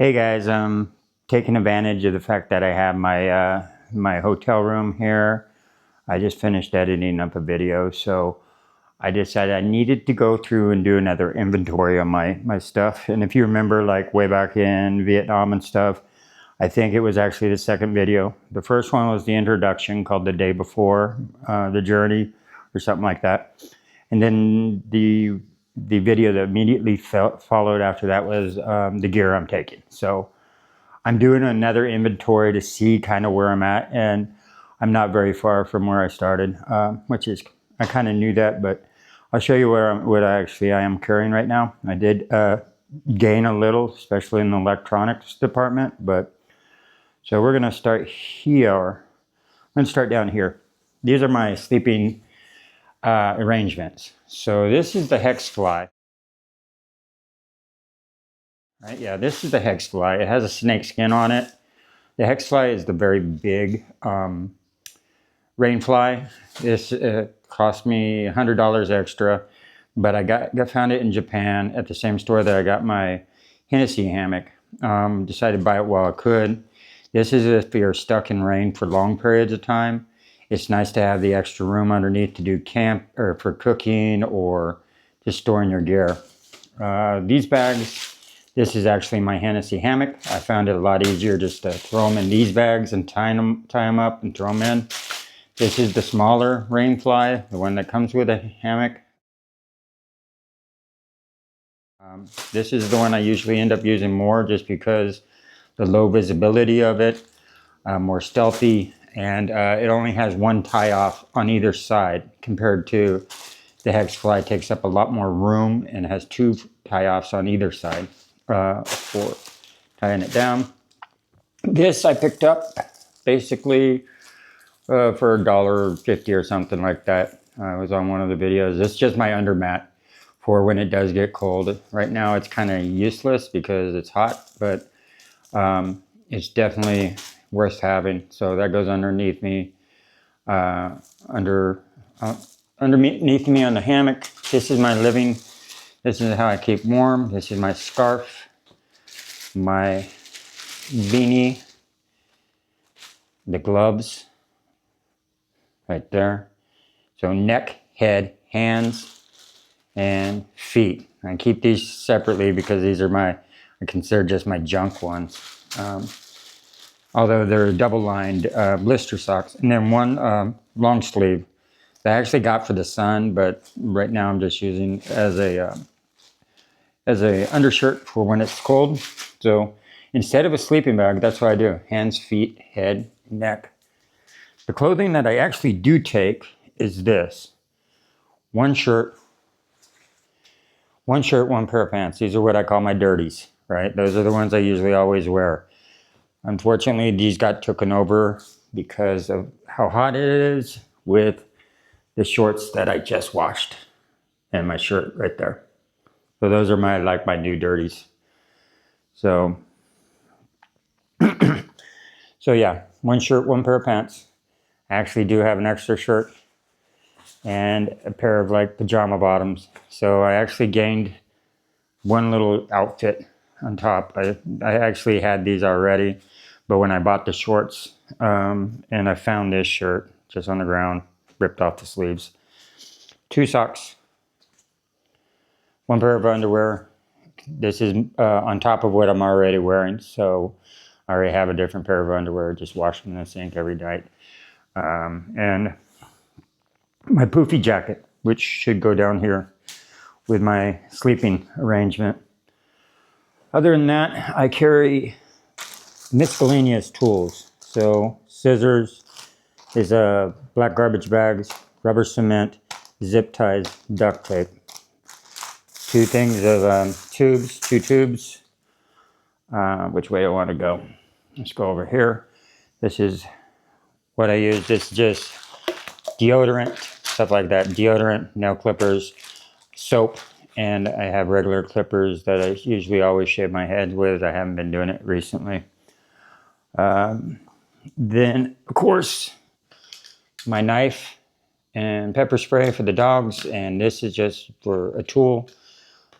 Hey guys, I'm taking advantage of the fact that I have my hotel room here. I just finished editing up a video, so I decided I needed to go through and do another inventory on my stuff. And if you remember, like way back in Vietnam and stuff, I think it was actually the second video. The first one was the introduction called The Day Before the Journey or something like that. And then the video that immediately followed after that was the gear I'm taking. So I'm doing another inventory to see kind of where I'm at, and I'm not very far from where I started, which is, I kind of knew that, but I'll show you what I am carrying right now. I did gain a little, especially in the electronics department, but so we're gonna start here. I'm gonna start down here. These are my sleeping arrangements. So this is the hex fly. Right, yeah, this is the hex fly. It has a snake skin on it. The hex fly is the very big rain fly. This cost me $100 extra, but I found it in Japan at the same store that I got my Hennessy hammock. Decided to buy it while I could. This is if you're stuck in rain for long periods of time. It's nice to have the extra room underneath to do camp or for cooking or just storing your gear. These bags, this is actually my Hennessy hammock. I found it a lot easier just to throw them in these bags and tie them up and throw them in. This is the smaller rain fly, the one that comes with a hammock. This is the one I usually end up using more just because the low visibility of it, more stealthy, and it only has one tie off on either side compared to the hex fly takes up a lot more room and has two tie offs on either side for tying it down. This I picked up basically for $1.50 or something like that. I was on one of the videos. It's just my undermat for when it does get cold. Right now it's kind of useless because it's hot, but it's definitely worth having. So that goes underneath me, underneath me on the hammock. This is my living. This is how I keep warm. This is my scarf, my beanie, the gloves right there. So neck, head, hands, and feet. I keep these separately because these are I consider just my junk ones. Although they're double-lined blister socks. And then one long sleeve that I actually got for the sun, but right now I'm just using as a undershirt for when it's cold. So instead of a sleeping bag, that's what I do. Hands, feet, head, neck. The clothing that I actually do take is this. One shirt, one pair of pants. These are what I call my dirties, right? Those are the ones I usually always wear. Unfortunately, these got taken over because of how hot it is with the shorts that I just washed and my shirt right there. So those are my new dirties. So, so yeah, one shirt, one pair of pants. I actually do have an extra shirt and a pair of like pajama bottoms. So I actually gained one little outfit on top. I actually had these already, but when I bought the shorts and I found this shirt just on the ground, ripped off the sleeves. 2 socks, one pair of underwear. This is on top of what I'm already wearing, so I already have a different pair of underwear, just wash them in the sink every night. And my poofy jacket, which should go down here with my sleeping arrangement. Other than that, I carry miscellaneous tools. So scissors, is black garbage bags, rubber cement, zip ties, duct tape. 2 things of two tubes. Which way I want to go? Let's go over here. This is what I use. This is just deodorant, stuff like that. Deodorant, nail clippers, soap, and I have regular clippers that I usually always shave my head with. I haven't been doing it recently. Then, of course, my knife and pepper spray for the dogs, and this is just for a tool,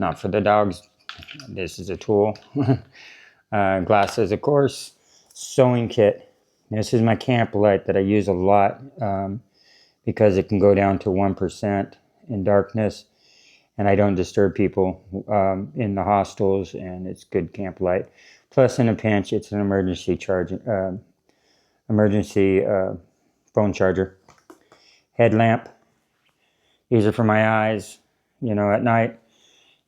not for the dogs. This is a tool. Glasses, of course. Sewing kit. This is my camp light that I use a lot because it can go down to 1% in darkness, and I don't disturb people in the hostels, and it's good camp light. Plus, in a pinch, it's an emergency phone charger. Headlamp. These are for my eyes, at night,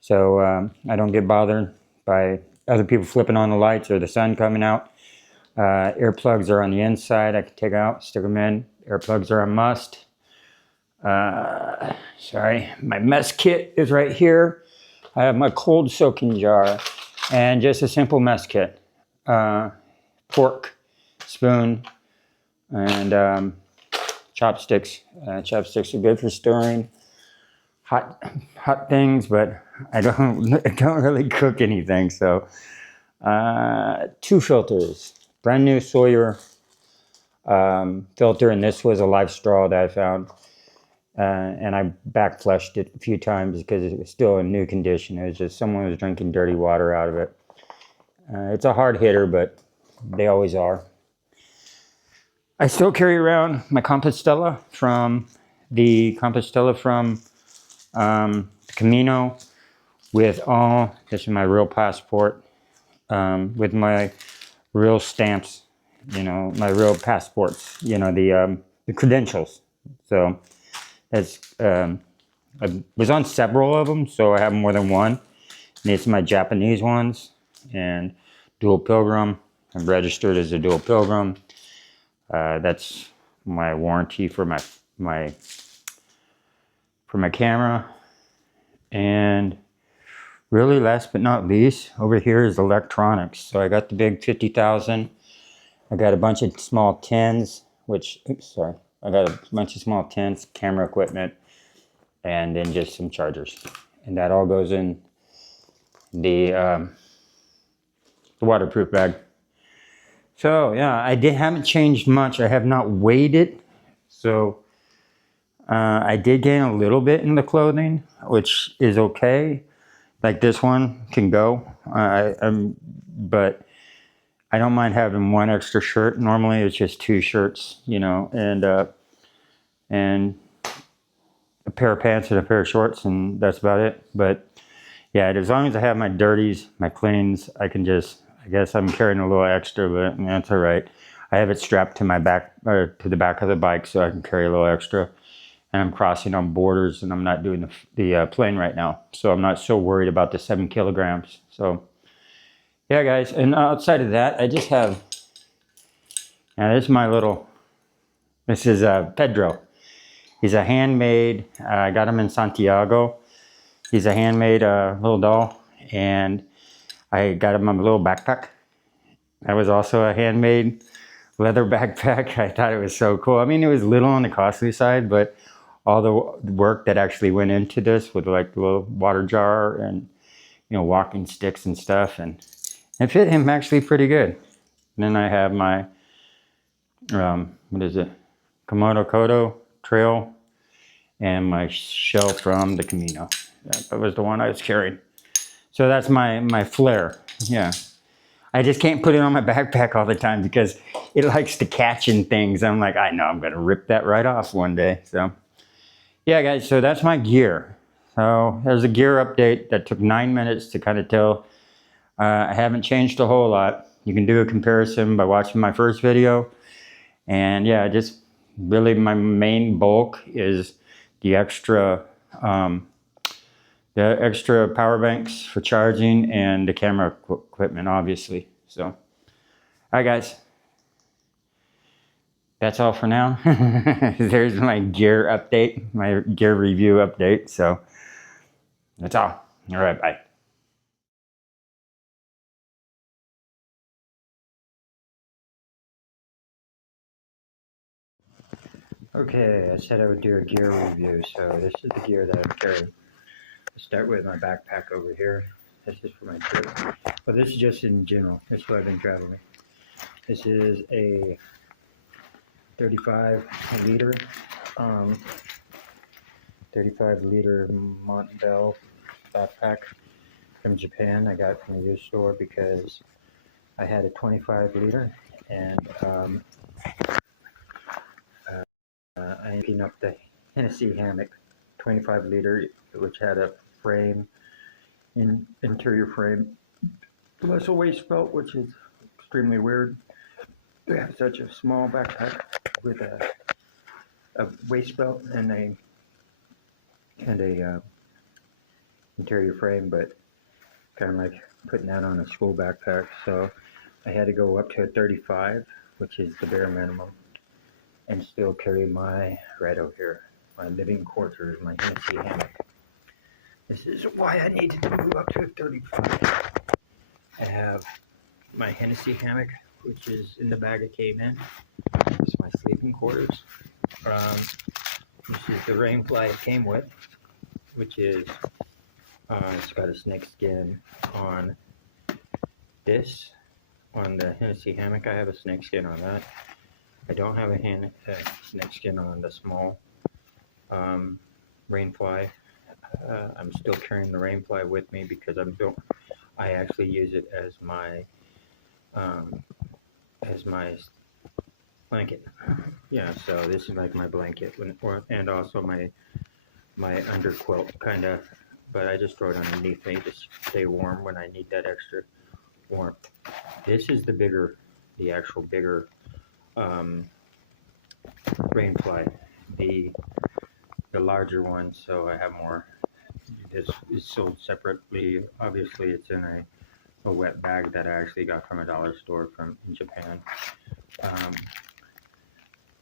so I don't get bothered by other people flipping on the lights or the sun coming out. Earplugs are on the inside. I can take out, stick them in. Earplugs are a must. Sorry, my mess kit is right here. I have my cold soaking jar and just a simple mess kit. Fork, spoon, and chopsticks. Chopsticks are good for stirring hot things, but I don't really cook anything. So 2 filters, brand new Sawyer filter, and this was a live straw that I found, and I back flushed it a few times because it was still in new condition. It was just someone was drinking dirty water out of it. It's a hard hitter, but they always are. I still carry around my Compostela from Camino with this is my real passport, with my real stamps, my real passports, the credentials. So that's, I was on several of them, so I have more than one. And it's my Japanese ones and dual pilgrim. I'm registered as a dual pilgrim. That's my warranty for my camera. And really, last but not least, over here is electronics. So I got the big 50,000. I got a bunch of small tins, I got a bunch of small tins, camera equipment, and then just some chargers. And that all goes in the waterproof bag. So yeah, haven't changed much. I have not weighed it. So I did gain a little bit in the clothing, which is okay. Like this one can go, but I don't mind having one extra shirt. Normally it's just 2 shirts, and a pair of pants and a pair of shorts, and that's about it. But yeah, as long as I have my dirties, my cleans, I guess I'm carrying a little extra, but that's all right. I have it strapped to my back, or to the back of the bike, so I can carry a little extra. And I'm crossing on borders, and I'm not doing the plane right now, so I'm not so worried about the 7 kilograms. So yeah, guys, and outside of that, I just have, this is Pedro. He's a handmade, I got him in Santiago. He's a handmade little doll, and I got him a little backpack. That was also a handmade leather backpack. I thought it was so cool. I mean, it was little on the costly side, but all the work that actually went into this with like the little water jar and, walking sticks and stuff, and it fit him actually pretty good. And then I have my, Komodo Kodo trail and my shell from the Camino. That was the one I was carrying. So that's my flare. Yeah. I just can't put it on my backpack all the time because it likes to catch in things. I'm like, I know I'm going to rip that right off one day. So yeah, guys, so that's my gear. So there's a gear update that took 9 minutes to kind of tell. I haven't changed a whole lot. You can do a comparison by watching my first video. And yeah, just really my main bulk is the extra power banks for charging and the camera equipment, obviously. So, all right, guys. That's all for now. There's my gear update, my gear review update. So, that's all. All right, bye. Okay, I said I would do a gear review. So, this is the gear that I'm carrying. I'll start with my backpack over here. This is for my trip. But this is just in general. That's what I've been traveling. This is a 35 liter Montbell backpack from Japan. I got it from the used store because I had a 25 liter, and I emptied up the Hennessy hammock, 25 liter, which had a frame, interior frame, plus a waist belt, which is extremely weird to have such a small backpack with a waist belt and a interior frame, but kind of like putting that on a school backpack. So I had to go up to a 35, which is the bare minimum, and still carry my right over here, my living quarters, my Hennessy hammock. This is why I needed to move up to a 35. I have my Hennessy hammock, which is in the bag it came in. This is my sleeping quarters. This is the rain fly it came with, which is, it's got a snake skin on this. On the Hennessy hammock, I have a snake skin on that. I don't have a snake skin on the small rain fly. I'm still carrying the rain fly with me because I actually use it as my blanket. Yeah, so this is like my blanket, and also my underquilt kind of, but I just throw it underneath me to stay warm when I need that extra warmth. This is the actual bigger rain fly, the larger one, so I have more. This is sold separately. Obviously, it's in a wet bag that I actually got from a dollar store in Japan.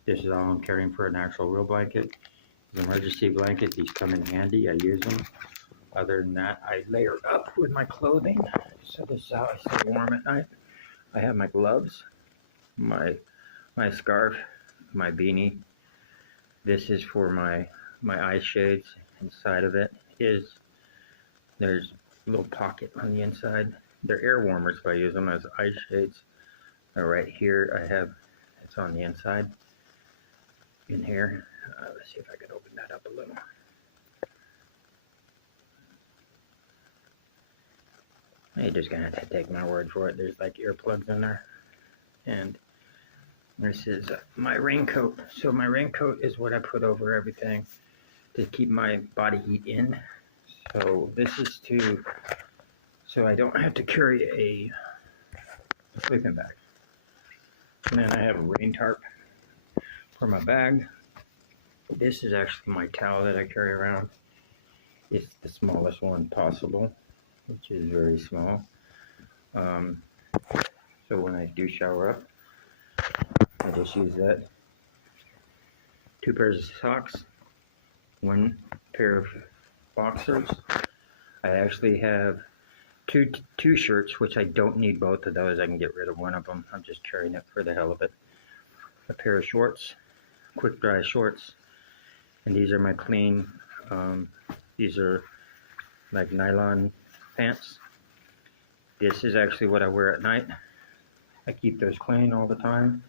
This is all I'm carrying for an actual real blanket. The emergency blanket, these come in handy. I use them. Other than that, I layer up with my clothing. So this is how I stay warm at night. I have my gloves, my scarf, my beanie. This is for my eye shades. Inside of it there's a little pocket on the inside. They're air warmers, but I use them as eye shades. Right here, it's on the inside. In here, let's see if I can open that up a little. You're just gonna have to take my word for it. There's like earplugs in there. And this is my raincoat. So my raincoat is what I put over everything to keep my body heat in. So this is so I don't have to carry a sleeping bag. And then I have a rain tarp for my bag. This is actually my towel that I carry around. It's the smallest one possible, which is very small. So when I do shower up, I just use that. 2 pairs of socks, 1 pair of boxers. I actually have two shirts, which I don't need both of those. I can get rid of one of them. I'm just carrying it for the hell of it. A pair of shorts, quick dry shorts, and these are my clean. These are like nylon pants. This is actually what I wear at night. I keep those clean all the time.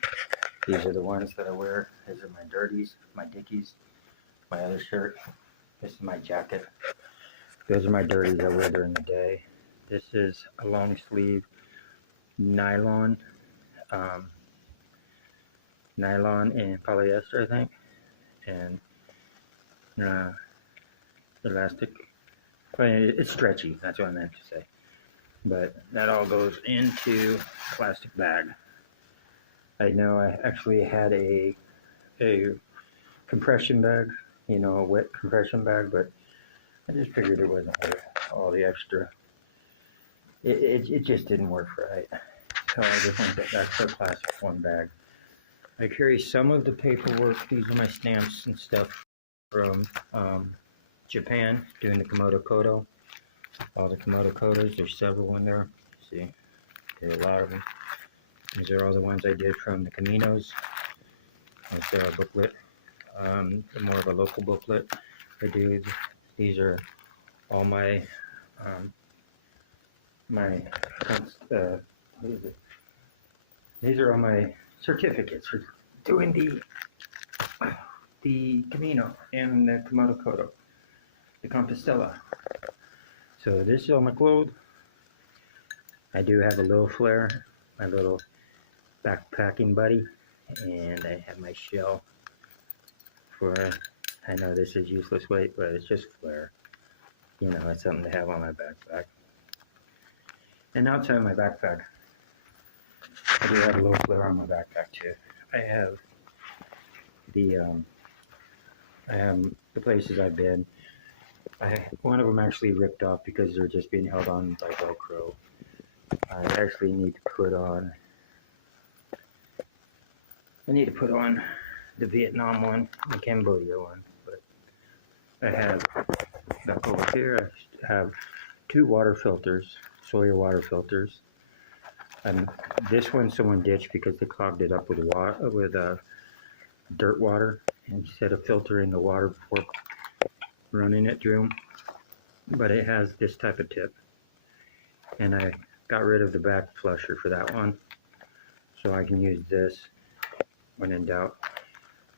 These are the ones that I wear. These are my dirties, my dickies, my other shirt. This is my jacket. Those are my dirties I wear during the day. This is a long sleeve nylon and polyester, I think, and elastic. It's stretchy. That's what I meant to say. But that all goes into a plastic bag. I know I actually had a compression bag, a wet compression bag, but I just figured it wasn't worth all the extra. It just didn't work right. So I just went back to a plastic one bag. I carry some of the paperwork. These are my stamps and stuff from Japan, doing the Komodo Kodo. All the Komodo Kodos, there's several in there. See, there's a lot of them. These are all the ones I did from the Caminos. That's their booklet. More of a local booklet I do. These are all my these are all my certificates for doing the Camino and the Komodo Kodo, the Compostela. So this is all my clothes. I do have a little flare my little backpacking buddy, and I have my shell for, I know this is useless weight, but it's just flair. You know, it's something to have on my backpack. And outside of my backpack, I do have a little flare on my backpack too. I have the places I've been. One of them actually ripped off because they're just being held on by Velcro. I actually need to put on. I need to put on the Vietnam one, the Cambodia one. But I have back over here. I have 2 water filters, Sawyer water filters. And this one someone ditched because they clogged it up with dirt water instead of filtering the water before running it through. But it has this type of tip, and I got rid of the back flusher for that one, so I can use this when in doubt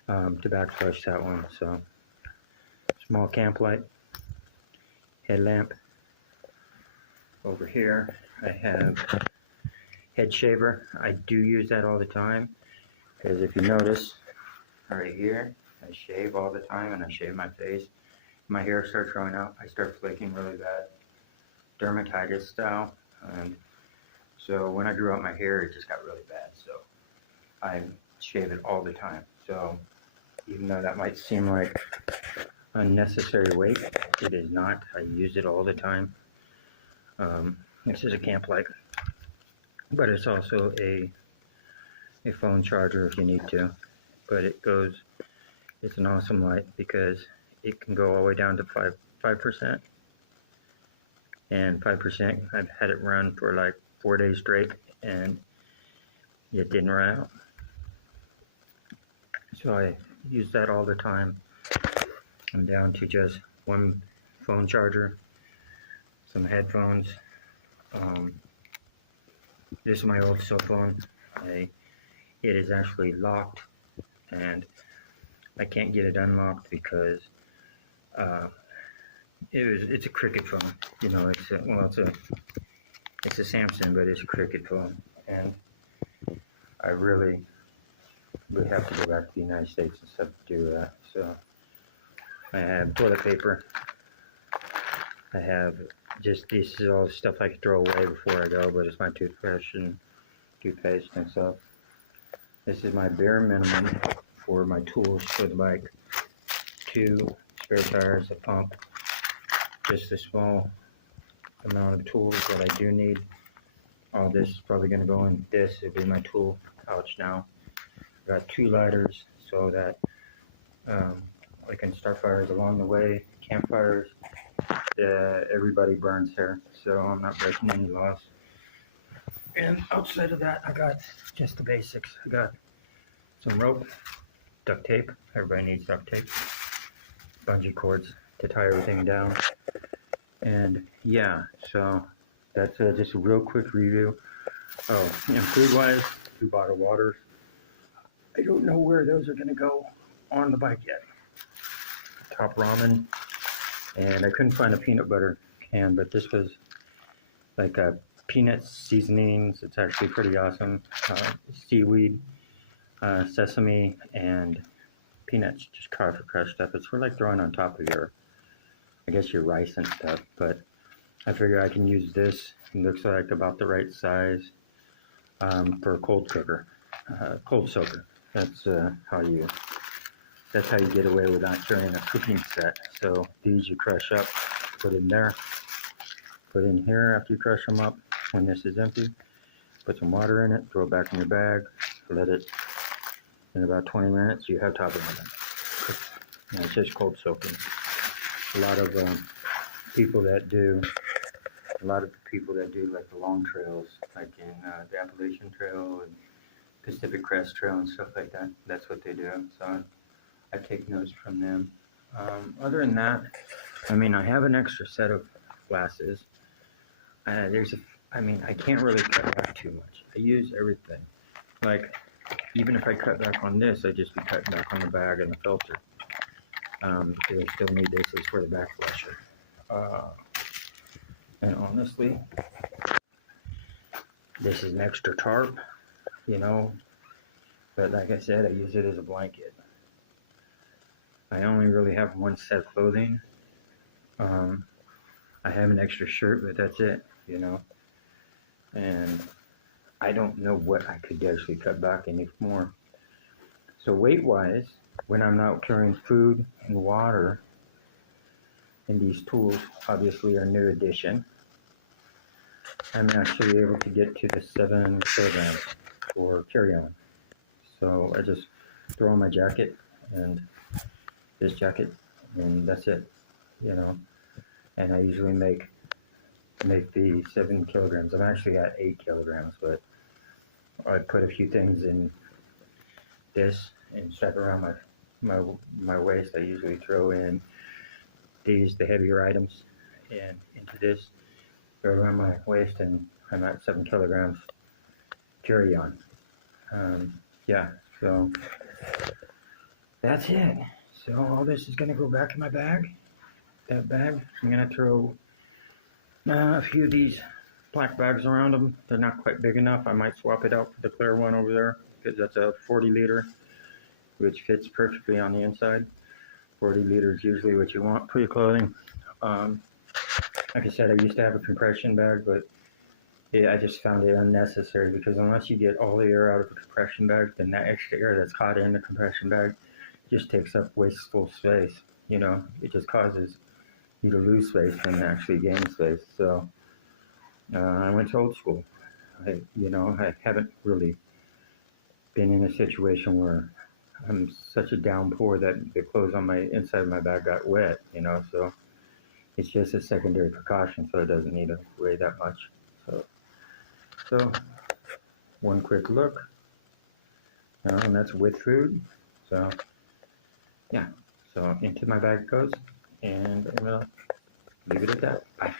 to back flush that one. So small camp light, headlamp. Over here I have head shaver. I do use that all the time because if you notice right here, I shave all the time and I shave my face. My hair starts growing out. I start flaking really bad, dermatitis style. And so when I grew out my hair, it just got really bad. So I shave it all the time. So even though that might seem like unnecessary weight, it is not. I use it all the time. This is a camp light, but it's also a phone charger if you need to. But it's an awesome light because it can go all the way down to 5%. And 5%, I've had it run for like 4 days straight and it didn't run out. So I use that all the time. I'm down to just one phone charger, some headphones. This is my old cell phone. It is actually locked and I can't get it unlocked because it's a Cricket phone. You know, it's a Samsung, but it's a Cricket phone, and I really would have to go back to the United States and stuff to do that. So I have toilet paper. I have this is all the stuff I could throw away before I go, but it's my toothbrush and toothpaste and stuff. This is my bare minimum for my tools for the bike. 2 spare tires, a pump, just a small amount of tools that I do need. All this is probably going to go in this. It'll be my tool pouch now. I got 2 lighters so that I can start fires along the way, campfires. Everybody burns here, so I'm not breaking any laws. And outside of that, I got just the basics. I got some rope, duct tape. Everybody needs duct tape. Bungee cords to tie everything down. And yeah, so that's just a real quick review. Oh, and food-wise, 2 bottled waters. I don't know where those are going to go on the bike yet. Top ramen. And I couldn't find a peanut butter can, but this was like a peanut seasonings. It's actually pretty awesome. Seaweed, sesame, and peanuts just crushed up. It's for like throwing on top of your, I guess, your rice and stuff. But I figure I can use this. It looks like about the right size for a cold cooker, cold soaker. That's how you get away without carrying a cooking set. So these you crush up, put in there, put in here after you crush them up. When this is empty, put some water in it, throw it back in your bag, let it, in about 20 minutes, you have top ramen. And it's just cold soaking. A lot of people that do like the long trails, like in the Appalachian Trail and Pacific Crest Trail and stuff like that, that's what they do. So I take notes from them. Other than that, I mean, I have an extra set of glasses. I can't really cut back too much. I use everything. Like, even if I cut back on this, I'd just be cutting back on the bag and the filter. Because I still need this as for the back flusher. And honestly, This is an extra tarp, you know, but like I said, I use it as a blanket. I only really have one set of clothing. I have an extra shirt, but that's it, you know. And I don't know what I could actually cut back any more. So weight-wise, when I'm not carrying food and water, and these tools obviously are new addition, I'm actually able to get to the 7 kilograms for carry-on. So I just throw on my jacket and this jacket, and that's it, you know. And I usually make the 7 kilograms. I'm actually at 8 kilograms, but I put a few things in this and strap around my waist. I usually throw in the heavier items and into this, throw around my waist, and I'm at 7 kilograms carry on. Yeah, so that's it. So all this is gonna go back in my bag. That bag, I'm gonna throw a few of these black bags around them. They're not quite big enough. I might swap it out for the clear one over there, because that's a 40 liter, which fits perfectly on the inside. 40 liters usually what you want for your clothing. Like I said, I used to have a compression bag, but I just found it unnecessary, because unless you get all the air out of the compression bag, then that extra air that's caught in the compression bag just takes up wasteful space. You know, it just causes you to lose space and actually gain space. So I went to old school. I haven't really been in a situation where I'm such a downpour that the clothes on my inside of my bag got wet, you know, so it's just a secondary precaution, so it doesn't need to weigh that much. So one quick look, and that's with food. So yeah, so into my bag it goes, and I'm gonna leave it at that. Bye.